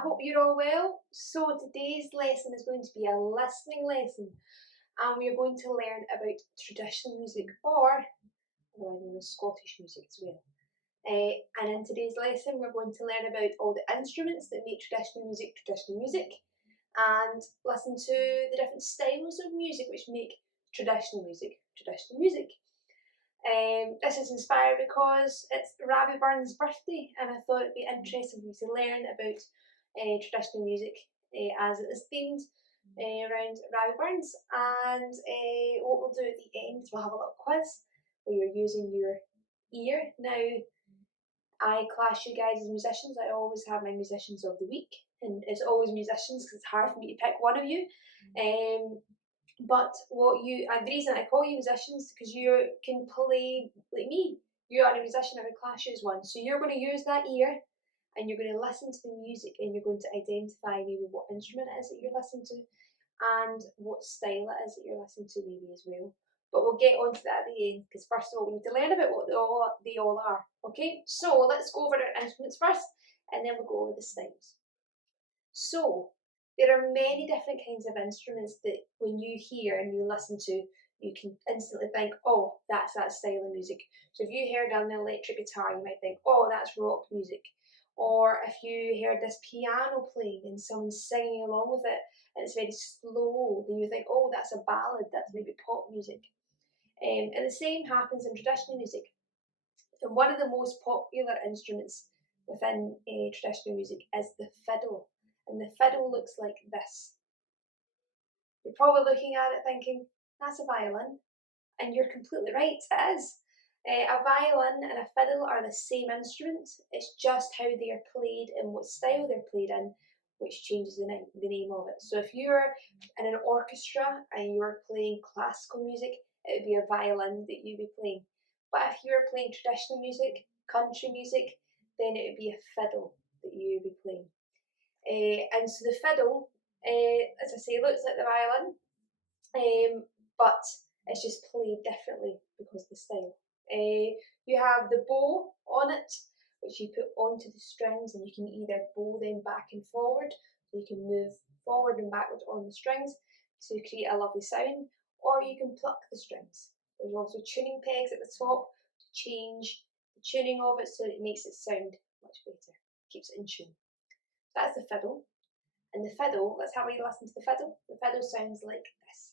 hope you're all well. So today's lesson is going to be a listening lesson, and we are going to learn about traditional music, or otherwise known as Scottish music as well. And in today's lesson we're going to learn about all the instruments that make traditional music, and listen to the different styles of music which make traditional music. This is inspired because it's Ravi Burns' birthday, and I thought it'd be interesting for you to learn about traditional music as it is themed around Ravi Burns. And what we'll do at the end is we'll have a little quiz where you're using your ear. Now, I class you guys as musicians. I always have my musicians of the week, and it's always musicians because it's hard for me to pick one of you. But and the reason I call you musicians is because you can play like me. You are a musician, I would class you as one. So you're going to use that ear and you're going to listen to the music, and you're going to identify maybe what instrument it is that you're listening to and what style it is that you're listening to maybe as well. But we'll get on to that at the end, because first of all we need to learn about what they all are. Okay, so let's go over our instruments first, and then we'll go over the styles. So there are many different kinds of instruments that when you hear and you listen to, you can instantly think, oh, that's that style of music. So if you heard an electric guitar, you might think, oh, that's rock music. Or if you heard this piano playing and someone's singing along with it and it's very slow, then you think, oh, that's a ballad, that's maybe pop music. And the same happens in traditional music. And one of the most popular instruments within traditional music is the fiddle. And the fiddle looks like this. You're probably looking at it thinking, that's a violin. And you're completely right, it is. A violin and a fiddle are the same instrument. It's just how they are played and what style they're played in, which changes the name of it. So if you're in an orchestra and you're playing classical music, it would be a violin that you'd be playing. But if you're playing traditional music, country music, then it would be a fiddle that you would be playing. And so the fiddle, as I say, looks like the violin, but it's just played differently because of the style. You have the bow on it, which you put onto the strings, and you can either bow them back and forward, so you can move forward and backward on the strings to create a lovely sound, or you can pluck the strings. There's also tuning pegs at the top to change the tuning of it so it makes it sound much better, keeps it in tune. That's the fiddle. And the fiddle, let's have a listen to the fiddle. The fiddle sounds like this.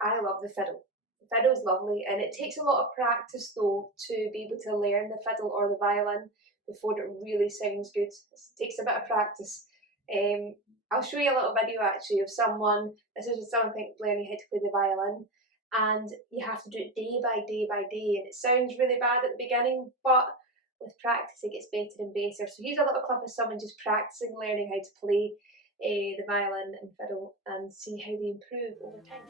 I love the fiddle. The fiddle's lovely, and it takes a lot of practice though to be able to learn the fiddle or the violin before it really sounds good. It takes a bit of practice. I'll show you a little video actually of someone, this is someone learning how to play the violin, and you have to do it day by day by day, and it sounds really bad at the beginning, but with practice it gets better and better. So here's a little clip of someone just practicing learning how to play the violin and fiddle, and see how they improve over time.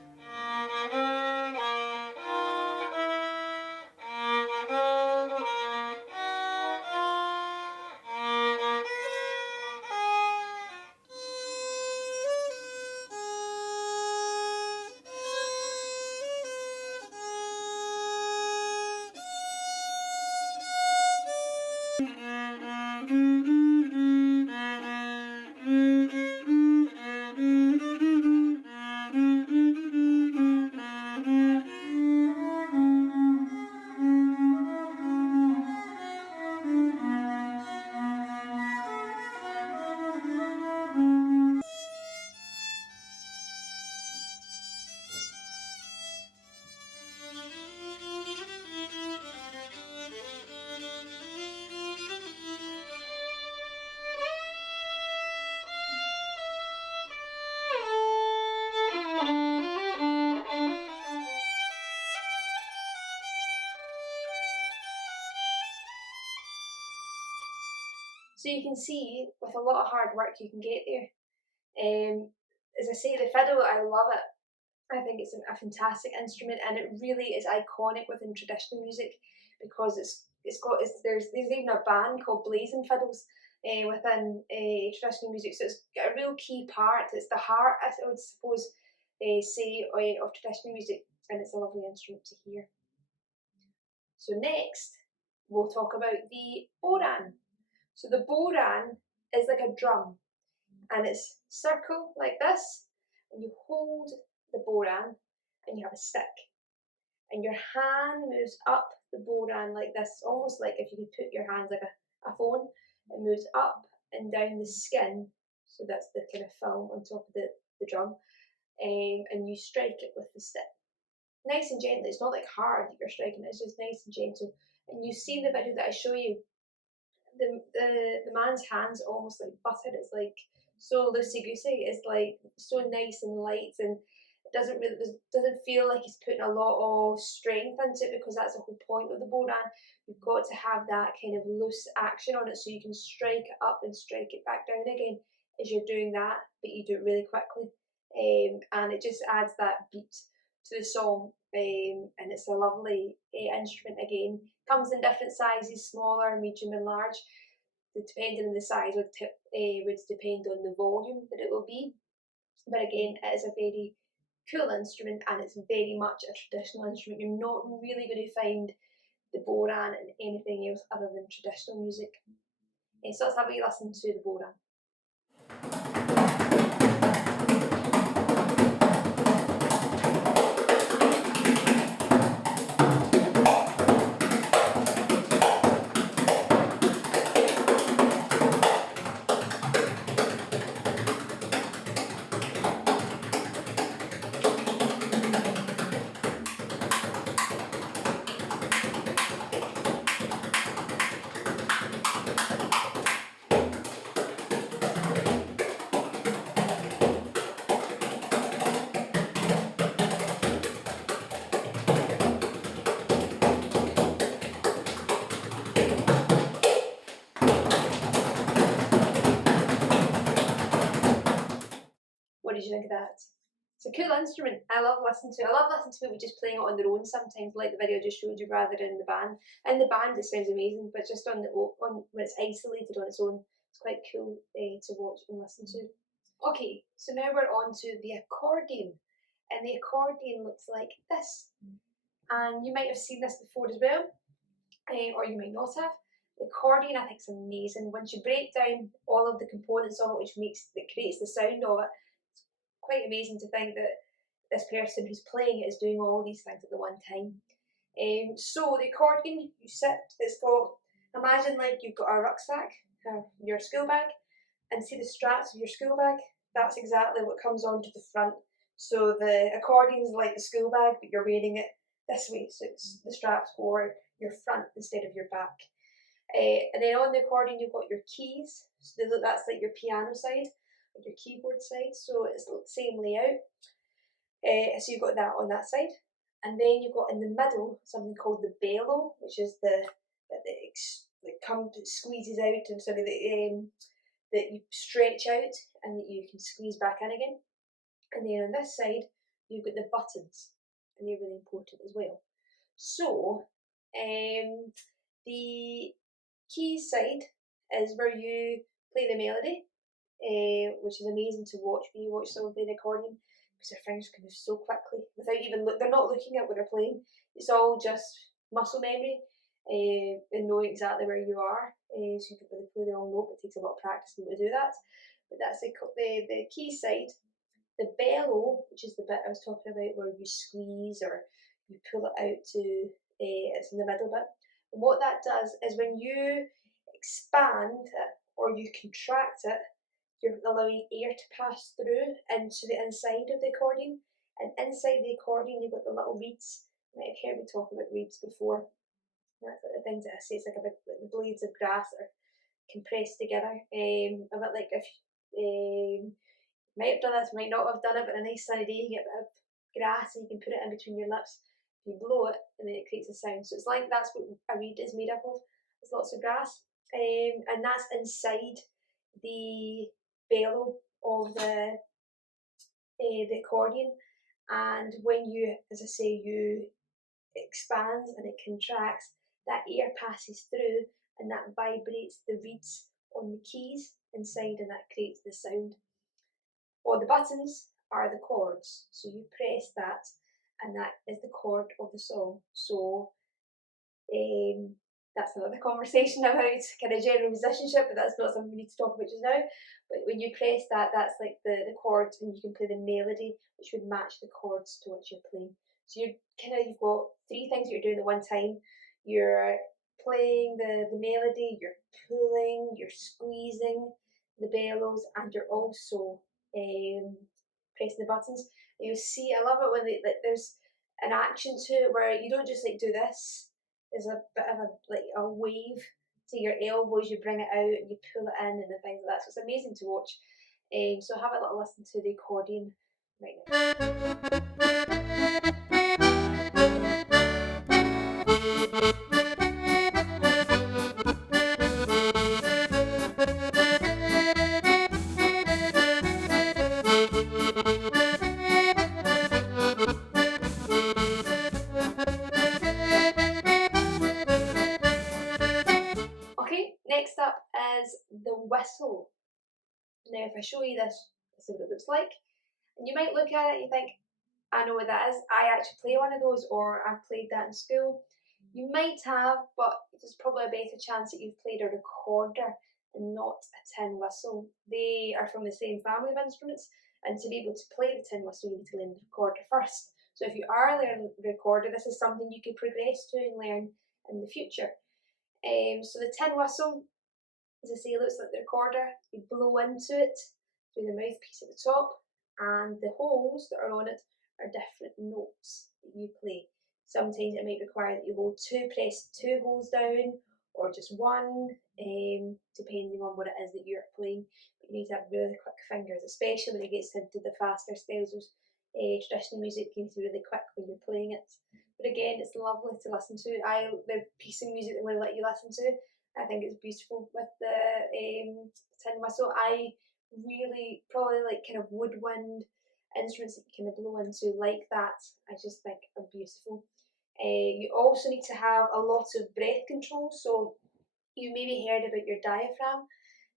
So you can see, with a lot of hard work, you can get there. as I say, the fiddle, I love it. I think it's a fantastic instrument, and it really is iconic within traditional music because there's even a band called Blazing Fiddles within traditional music, so it's got a real key part. It's the heart, I would suppose, say of traditional music, and it's a lovely instrument to hear. So next, we'll talk about the bodhran. So the bodhran is like a drum, and it's circle like this, and you hold the bodhran, and you have a stick, and your hand moves up the bodhran like this, almost like if you could put your hands like a phone. It moves up and down the skin, so that's the kind of film on top of the drum, and you strike it with the stick. Nice and gently, it's not like hard that you're striking, it's just nice and gentle. And you see in the video that I show you, the man's hands are almost like butter. It's like so loosey goosey. It's like so nice and light, and it doesn't feel like he's putting a lot of strength into it, because that's the whole point of the bodhran. You've got to have that kind of loose action on it, so you can strike it up and strike it back down again as you're doing that, but you do it really quickly, and it just adds that beat to the song, and it's a lovely instrument again. Comes in different sizes, smaller, medium and large. Depending on the size would depend on the volume that it will be. But again, it is a very cool instrument, and it's very much a traditional instrument. You're not really going to find the bodhran in anything else other than traditional music. So let's have a listen to the bodhran. What did you think of that? It's a cool instrument. I love listening to it. I love listening to people just playing it on their own sometimes, like the video I just showed you, rather than the band. In the band, it sounds amazing, but just on when it's isolated on its own, it's quite cool to watch and listen to. Okay, so now we're on to the accordion, and the accordion looks like this. And you might have seen this before as well, or you might not have. The accordion, I think, is amazing. Once you break down all of the components of it, that creates the sound of it, it's quite amazing to think that this person who's playing it is doing all these things at the one time. So the accordion, you sit. It's got, imagine like you've got a rucksack, your school bag, and see the straps of your school bag. That's exactly what comes onto the front. So the accordion's like the school bag, but you're wearing it this way, so it's the straps over your front instead of your back. And then on the accordion, you've got your keys. So that's like your piano side, or your keyboard side. So it's the same layout. So you've got that on that side. And then you've got in the middle something called the bellow, which is it squeezes out, and that you stretch out and that you can squeeze back in again. And then on this side, you've got the buttons, and they're really important as well. So the keys side is where you play the melody, which is amazing to watch when you watch someone play the accordion, because their fingers can move so quickly without even they're not looking at what they're playing. It's all just muscle memory, and knowing exactly where you are. So you can really play the wrong note, but it takes a lot of practice to do that. But that's the key side. The bellow, which is the bit I was talking about, where you squeeze or you pull it out to it's in the middle bit. And what that does is when you expand it or you contract it, you're allowing air to pass through into the inside of the accordion. And inside the accordion, you've got the little reeds. You might have heard me talk about reeds before. That's the things that I say. It's like the blades of grass that are compressed together. A bit like if might have done this, might not have done it, but a nice sunny day, you get a bit of grass and you can put it in between your lips. You blow it and then it creates a sound. So it's like that's what a reed is made up of. There's lots of grass, and that's inside the bellow of the the accordion, and when you, as I say, you expands and it contracts, that air passes through and that vibrates the reeds on the keys inside and that creates the sound. Or the buttons are the chords, so you press that and that is the chord of the song. So um, that's another conversation about kind of general musicianship, but that's not something we need to talk about just now. But when you press that, that's like the chords, and you can play the melody, which would match the chords to which you're playing. So you've got three things that you're doing at one time. You're playing the melody, you're pulling, you're squeezing the bellows, and you're also pressing the buttons. And you see, I love it when there's an action to it where you don't just like do this. There's a bit of a wave to your elbows. You bring it out and you pull it in and the things like that. So it's amazing to watch. So have a little listen to the accordion right now. Okay, next up is the whistle. Now, if I show you this, this is what it looks like. And you might look at it and you think, I know what that is. I actually play one of those, or I've played that in school. You might have, but there's probably a better chance that you've played a recorder and not a tin whistle. They are from the same family of instruments, and to be able to play the tin whistle, you need to learn the recorder first. So if you are learning the recorder, this is something you could progress to and learn in the future. So the tin whistle, as I say, it looks like the recorder. You blow into it through the mouthpiece at the top, and the holes that are on it are different notes that you play. Sometimes it might require that you press two holes down, or just one, depending on what it is that you're playing. But you need to have really quick fingers, especially when it gets into the faster styles of traditional music. You need to be really quick when you're playing it. But again, it's lovely to listen to. The piece of music that I'm going to let you listen to, I think it's beautiful with the tin whistle. I really probably like kind of woodwind instruments that you kind of blow into like that. I just think are beautiful. You also need to have a lot of breath control. So you maybe heard about your diaphragm,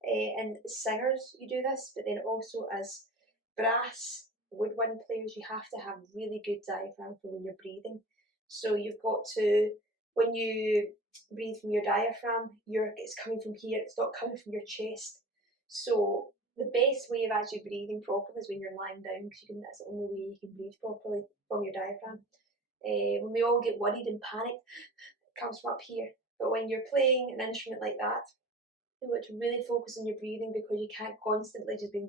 and singers you do this, but then also as brass woodwind players, you have to have really good diaphragm for when you're breathing. So you've got to, when you breathe from your diaphragm, it's coming from here, it's not coming from your chest. So the best way of actually breathing properly is when you're lying down, because that's the only way you can breathe properly from your diaphragm. When we all get worried and panicked, it comes from up here. But when you're playing an instrument like that, you want to really focus on your breathing, because you can't constantly just be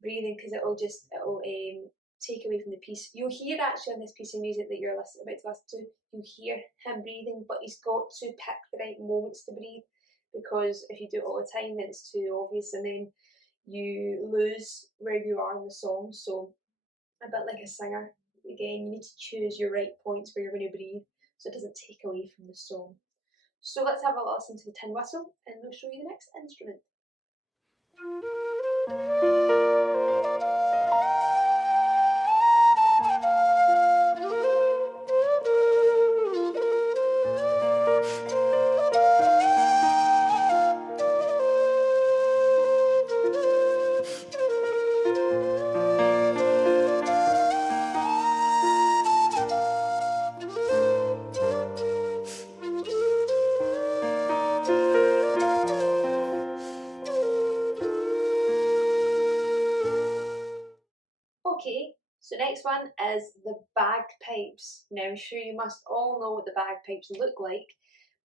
breathing, because it'll take away from the piece. You'll hear actually on this piece of music that you're about to listen to, you'll hear him breathing, but he's got to pick the right moments to breathe, because if you do it all the time, then it's too obvious, and then you lose where you are in the song. So a bit like a singer, again, you need to choose your right points where you're going to breathe, so it doesn't take away from the song. So let's have a listen to the tin whistle, and we'll show you the next instrument. Okay, so next one is the bagpipes. Now I'm sure you must all know what the bagpipes look like,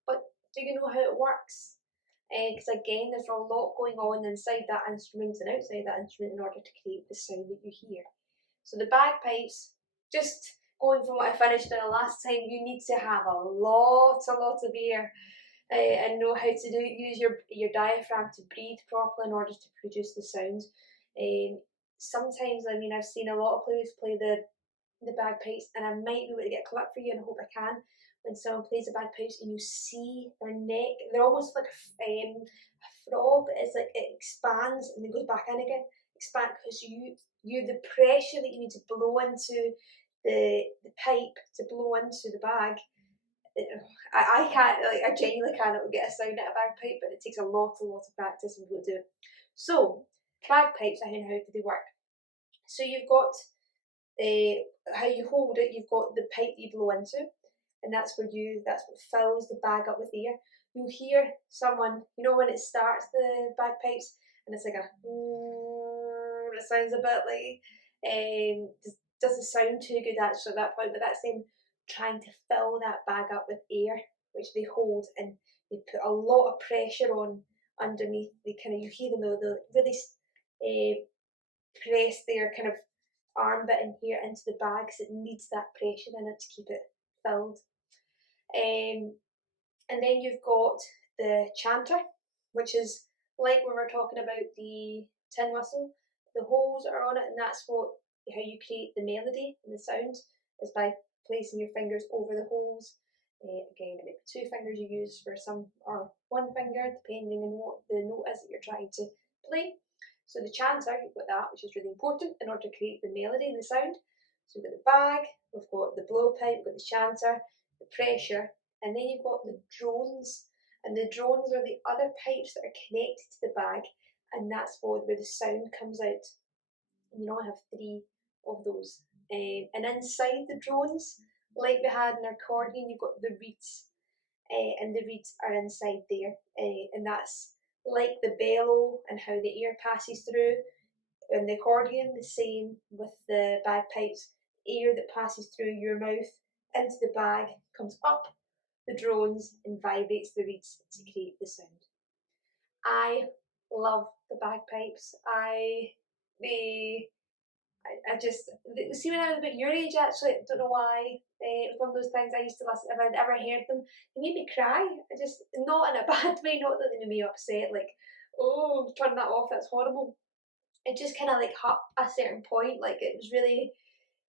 but do you know how it works? Because again, there's a lot going on inside that instrument and outside that instrument in order to create the sound that you hear. So the bagpipes, just going from what I finished on the last time, you need to have a lot of air, and know how to use your diaphragm to breathe properly in order to produce the sounds. Sometimes, I mean, I've seen a lot of players play the bagpipes, and I might be able to get a clip for you, and I hope I can. When someone plays the bagpipes and you see their neck, they're almost like a frog, but it's like it expands and then goes back in again, expand because you the pressure that you need to blow into the pipe to blow into the bag. I can't, like, I genuinely cannot get a sound out of a bagpipe, but it takes a lot of practice and people do it. So bagpipes, how do they work? So you've got how you hold it. You've got the pipe that you blow into, and that's what fills the bag up with air. You'll hear someone, when it starts the bagpipes, and it's like it sounds a bit like, doesn't sound too good actually at that point, but that's them trying to fill that bag up with air, which they hold, and they put a lot of pressure on underneath. You hear them, they'll really press their kind of arm bit in here into the bag because it needs that pressure in it to keep it filled. And then you've got the chanter, which is like when we're talking about the tin whistle. The holes are on it, and that's how you create the melody and the sound is by placing your fingers over the holes. Again, it may be 2 fingers you use for some, or 1 finger, depending on what the note is that you're trying to play. So the chanter, you've got that, which is really important in order to create the melody and the sound. So we've got the bag, we've got the blowpipe, we've got the chanter, the pressure, and then you've got the drones. And the drones are the other pipes that are connected to the bag, and that's where the sound comes out. And you only have 3 of those. And inside the drones, like we had in our accordion, you've got the reeds, and the reeds are inside there, and that's like the bellow and how the air passes through. In the accordion, the same with the bagpipes. Air that passes through your mouth into the bag comes up the drones and vibrates the reeds to create the sound. I love the bagpipes. I just see when I was about your age. Actually, I don't know why. It was one of those things I used to listen. If I'd ever heard them, they made me cry. I just, not in a bad way. Not that they made me upset. Like, oh, turn that off. That's horrible. It just kind of like hit a certain point. Like, it was really,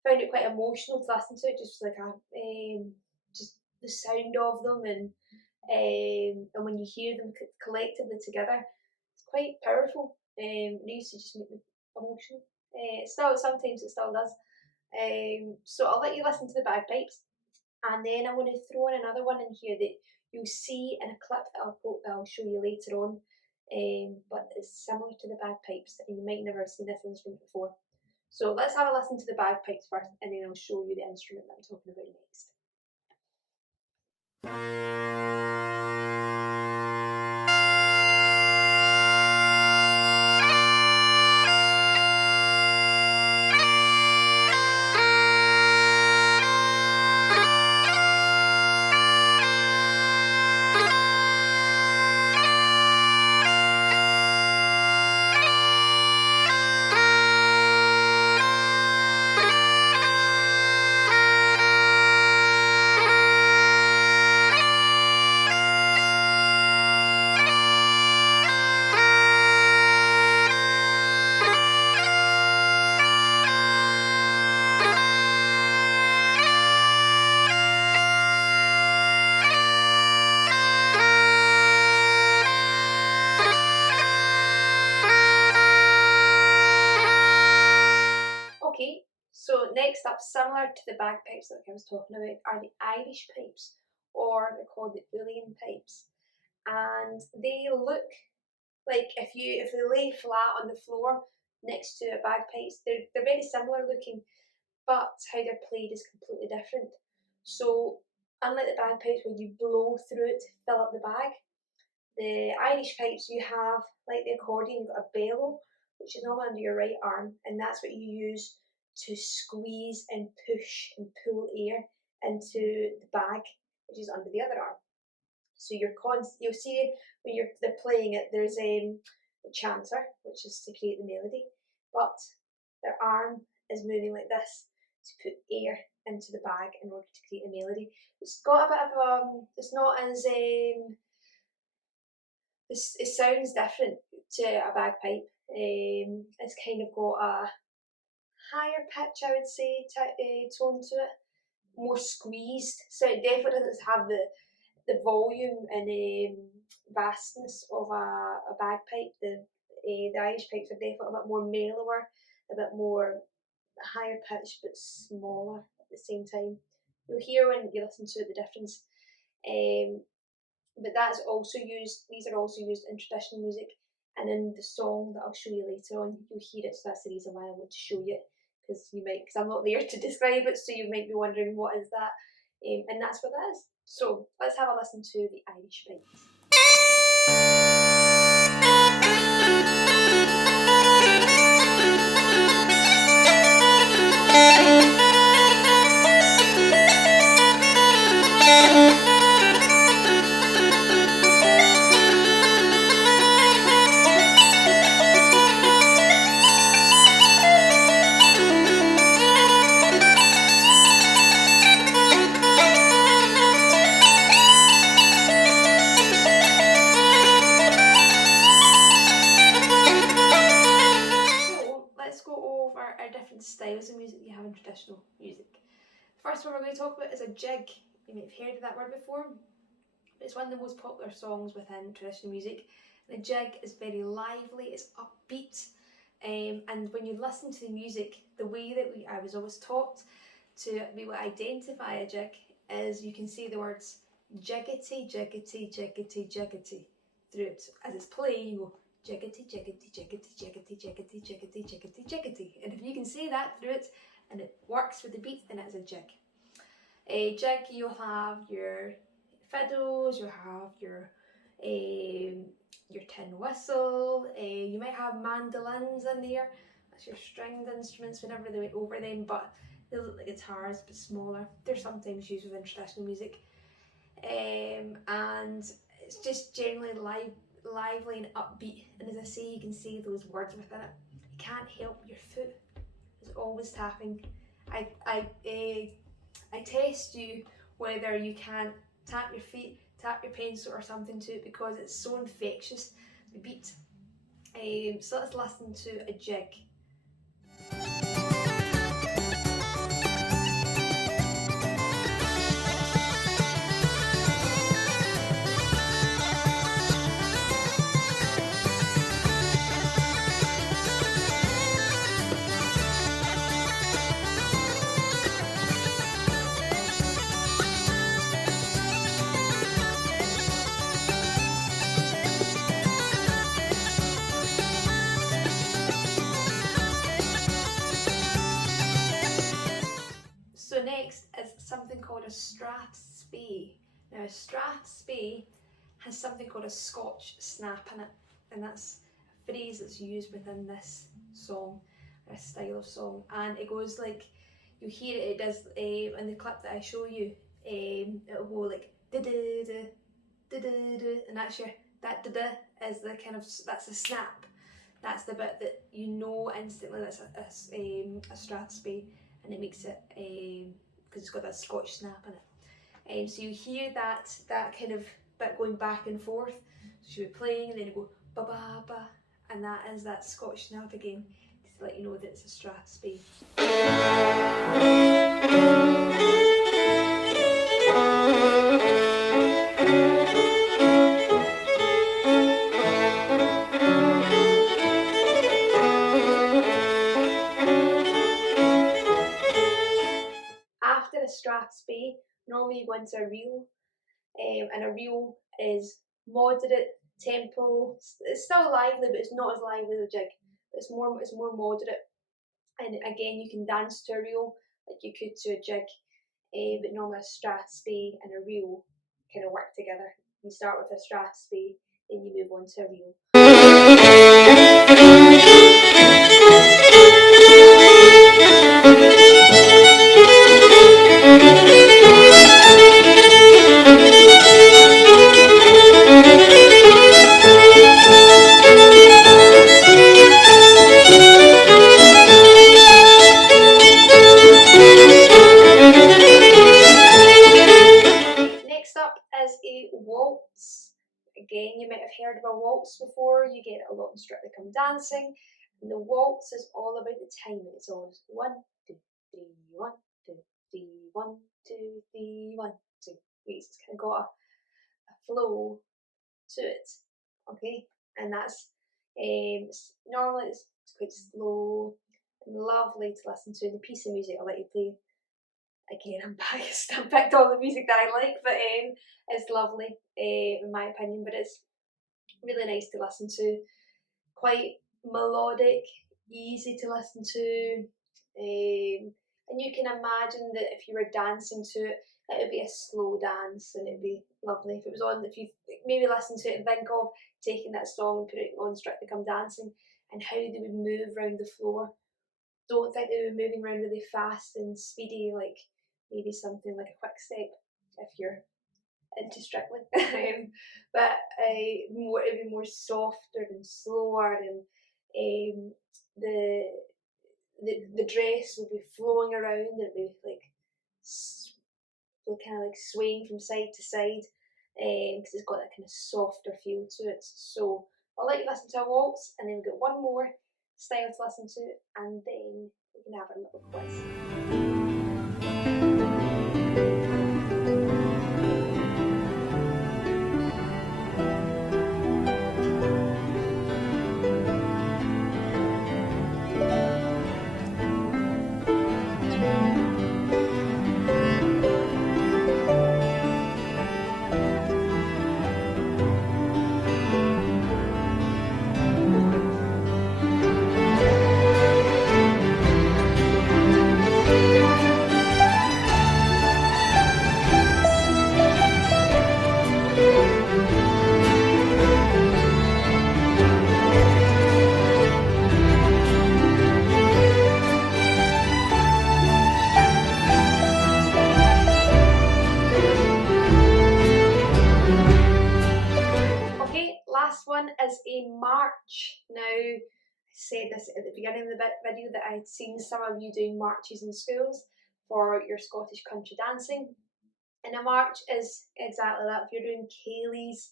found it quite emotional to listen to it. Just like just the sound of them, and when you hear them collectively together, it's quite powerful. It used to just make me emotional. Still, sometimes it still does. So I'll let you listen to the bagpipes, and then I'm going to throw in another one in here that you'll see in a clip that I'll show you later on. But it's similar to the bagpipes, and you might never have seen this instrument before. So let's have a listen to the bagpipes first, and then I'll show you the instrument that I'm talking about next. Okay, so next up, similar to the bagpipes that I was talking about, are the Irish pipes, or they're called the Uilleann pipes. And they look like, if they lay flat on the floor next to a bagpipes, they're very similar looking, but how they're played is completely different. So unlike the bagpipes where you blow through it to fill up the bag, the Irish pipes, you have, like the accordion, you've got a bellow, which is normally under your right arm, and that's what you use to squeeze and push and pull air into the bag, which is under the other arm. So you'll see when they're playing it, there's a chanter, which is to create the melody, but their arm is moving like this to put air into the bag in order to create a melody. It's got a bit of it's not as it sounds different to a bagpipe. It's kind of got a higher pitch, I would say, tone to it, more squeezed. So it definitely doesn't have the volume and vastness of a bagpipe. the Irish pipes are definitely a bit more mellower, a bit more higher pitched but smaller at the same time. You'll hear when you listen to it the difference. But that's also used, these are also used in traditional music, and in the song that I'll show you later on, you'll hear it, so that's the reason why I want to show you it, because I'm not there to describe it, so you might be wondering what is that, and that's what that is. So let's have a listen to the Irish pipes. Our different styles of music you have in traditional music. The first one we're going to talk about is a jig. You may have heard of that word before. It's one of the most popular songs within traditional music. The jig is very lively, it's upbeat, and when you listen to the music, the way that I was always taught to be able to identify a jig is you can say the words jiggity, jiggity, jiggity, jiggity through it. As it's playing, you go jiggity, jiggity, jiggity, jiggity, jiggity, jiggity, jiggity, jiggity. And if you can say that through it and it works with the beat, then it's a jig. A jig, you'll have your fiddles, you'll have your tin whistle, you might have mandolins in there. That's your stringed instruments whenever they went over them, but they look like guitars but smaller. They're sometimes used within traditional music. And it's just generally lively and upbeat, and as I say, you can say those words within it. You can't help your foot is always tapping. I test you whether you can tap your feet, tap your pencil or something to it, because it's so infectious, the beat. So let's listen to a jig. So next is something called a strathspey. Now a strathspey has something called a Scotch snap in it, and that's a phrase that's used within this song, or a style of song, and it goes like, you hear it, it does in the clip that I show you, it'll go like da da da da da da, and that's your, that da da is the kind of, that's the snap. That's the bit that you know instantly that's a strathspey, and it makes it, because it's got that Scotch snap in it. So you hear that kind of bit going back and forth. So she'll be playing and then you go ba ba ba, and that is that Scotch snap again, to let you know that it's a strathspey. After a strathspey, normally you go into a reel, and a reel is moderate tempo. It's still lively, but it's not as lively as a jig. It's more moderate, and again you can dance to a reel like you could to a jig, but normally a strathspey and a reel kind of work together. You start with a strathspey, then you move on to a reel. Next up is a waltz. Again, you might have heard of a waltz before. You get it a lot in Strictly Come Dancing. And the waltz is all about the timing. It's always 1, 2, 3, 1, 2, 3, 1, 2, 3, 1, 2. It's kind of got a flow to it. Okay, and that's, Normally it's quite slow and lovely to listen to. The piece of music I'll let you play. Again, I'm biased. I picked all the music that I like, but it's lovely in my opinion. But it's really nice to listen to. Quite melodic, easy to listen to, and you can imagine that if you were dancing to it, it would be a slow dance and it'd be lovely. If it was on, if you maybe listen to it and think of taking that song and putting it on Strictly Come Dancing and how they would move around the floor. Don't think they were moving around really fast and speedy, like maybe something like a quick step if you're into Strictly. But it'd be more softer and slower, and the, the dress would be flowing around. It'd be like kind of like swaying from side to side, because it's got that kind of softer feel to it. So I'll let you listen to a waltz, and then we've got one more style to listen to, and then we can have a little quiz. Okay, last one is a march. Now, I said this at the beginning of the video that I'd seen some of you doing marches in schools for your Scottish country dancing. And a march is exactly that. If you're doing Céilís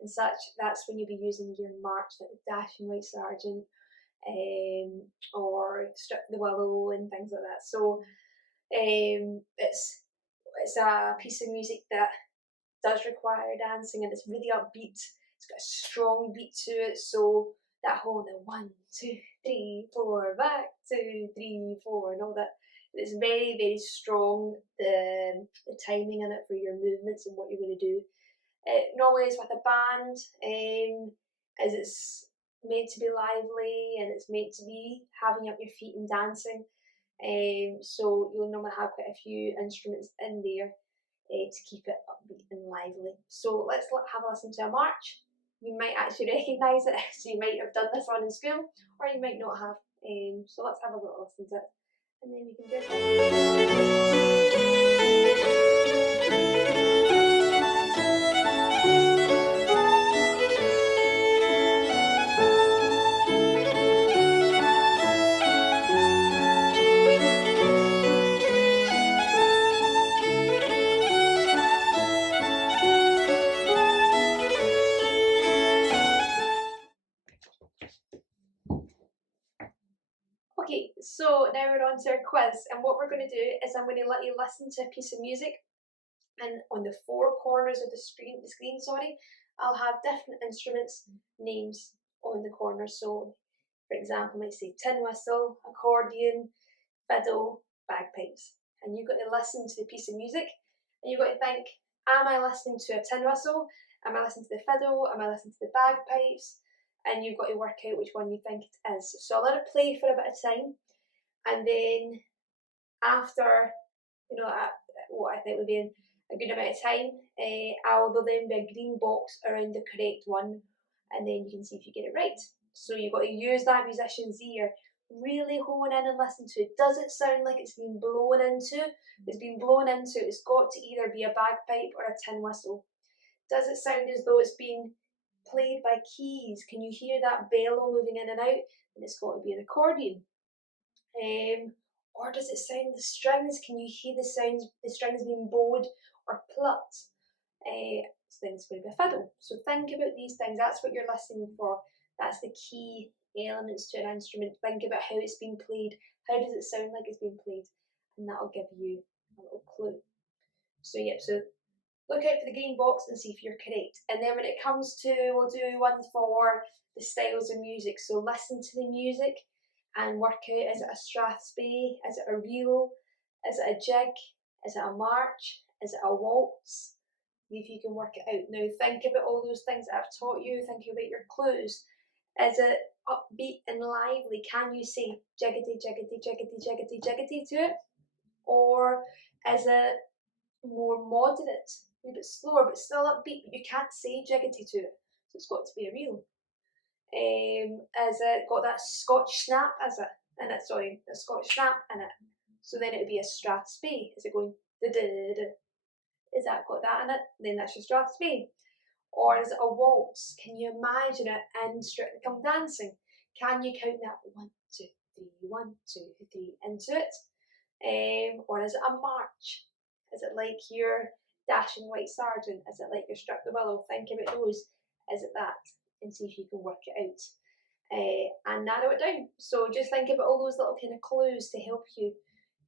and such, that's when you'll be using your march, like the Dashing White Sergeant, or Strip the Willow and things like that. So it's a piece of music that does require dancing, and it's really upbeat. It's got a strong beat to it, so that whole the 1, 2, 3, 4, back 2, 3, 4, and all that. It's very, very strong. The timing in it for your movements and what you're going to do. It normally is with a band, as it's meant to be lively and it's meant to be having up your feet and dancing. So you'll normally have quite a few instruments in there to keep it upbeat and lively. So let's have a listen to a march. You might actually recognise it, so you might have done this one in school, or you might not have. So let's have a little listen to it, and then we can do it. Okay, so now we're on to our quiz, and what we're going to do is I'm going to let you listen to a piece of music, and on the four corners of the screen, I'll have different instruments names on the corners. So, for example, I might say tin whistle, accordion, fiddle, bagpipes, and you've got to listen to the piece of music, and you've got to think: am I listening to a tin whistle? Am I listening to the fiddle? Am I listening to the bagpipes? And you've got to work out which one you think it is. So I'll let it play for a bit of time, and then after, what I think would be a good amount of time, there'll then be a green box around the correct one, and then you can see if you get it right. So you've got to use that musician's ear, really hone in and listen to it. Does it sound like it's been blown into? If it's been blown into, it's got to either be a bagpipe or a tin whistle. Does it sound as though it's being played by keys? Can you hear that bellow moving in and out? And it's got to be an accordion. Or does it sound the strings? Can you hear the strings being bowed or plucked? So then it's going to be a fiddle. So think about these things. That's what you're listening for. That's the key elements to an instrument. Think about how it's being played. How does it sound like it's being played? And that'll give you a little clue. So look out for the green box and see if you're correct. And then when it comes to, we'll do one for the styles of music. So listen to the music and work out, is it a strathspey, is it a reel, is it a jig, is it a march, is it a waltz? See if you can work it out. Now think about all those things that I've taught you, think about your clues. Is it upbeat and lively? Can you say jiggity, jiggity, jiggity, jiggity, jiggity to it? Or is it more moderate, a bit slower, but still upbeat, but you can't say jiggity to it? So it's got to be a reel. Has it got that Scotch snap, is it? And it's, sorry, a Scotch snap in it. So then it would be a strathspey. Is it going da da da? Is that got that in it? Then that's your strathspey. Or is it a waltz? Can you imagine it in Strictly Come Dancing? Can you count that 1, 2, 3, 1, 2, 3 into it? Or is it a march? Is it like your Dashing White Sergeant? Is it like your Strip the Willow? Think about those. Is it that? And see if you can work it out. And narrow it down. So just think about all those little kind of clues to help you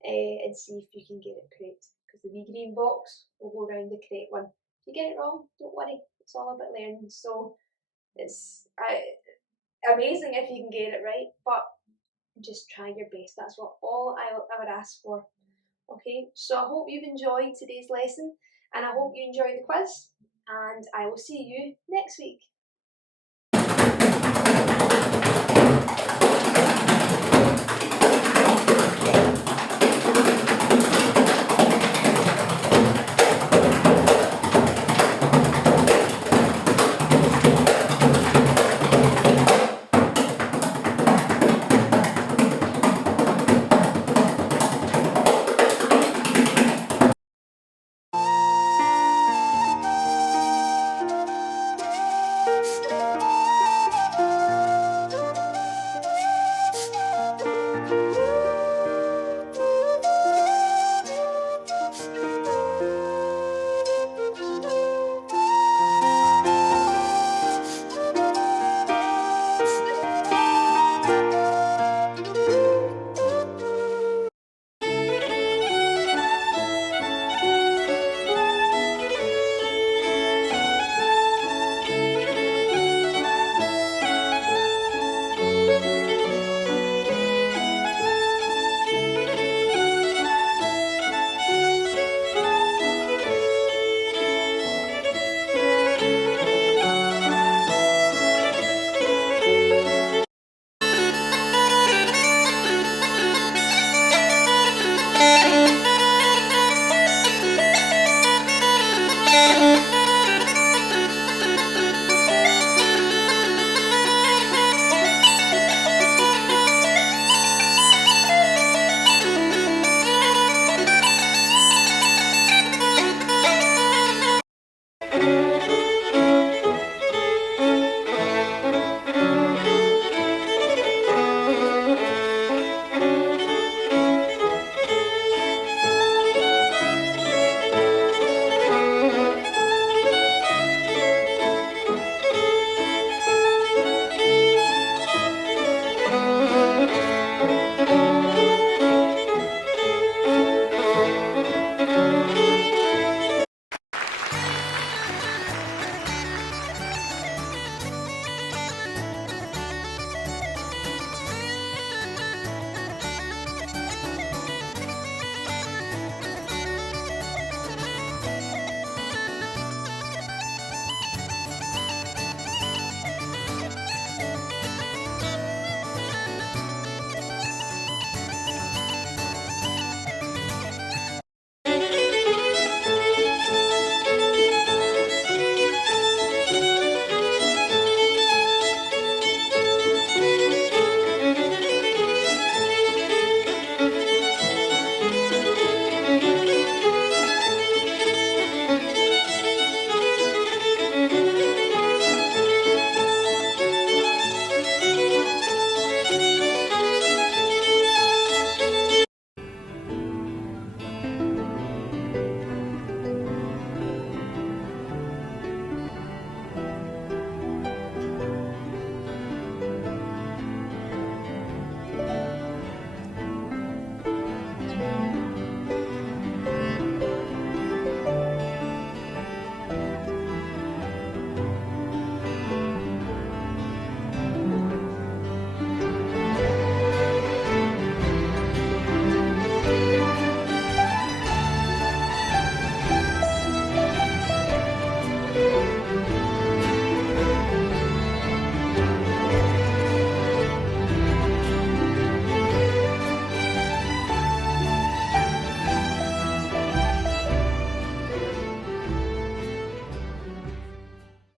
and see if you can get it correct. Because the wee green box will go around the correct one. If you get it wrong, don't worry. It's all about learning. So it's amazing if you can get it right, but just try your best. That's what all I would ask for. Okay, so I hope you've enjoyed today's lesson and I hope you enjoy the quiz, and I will see you next week.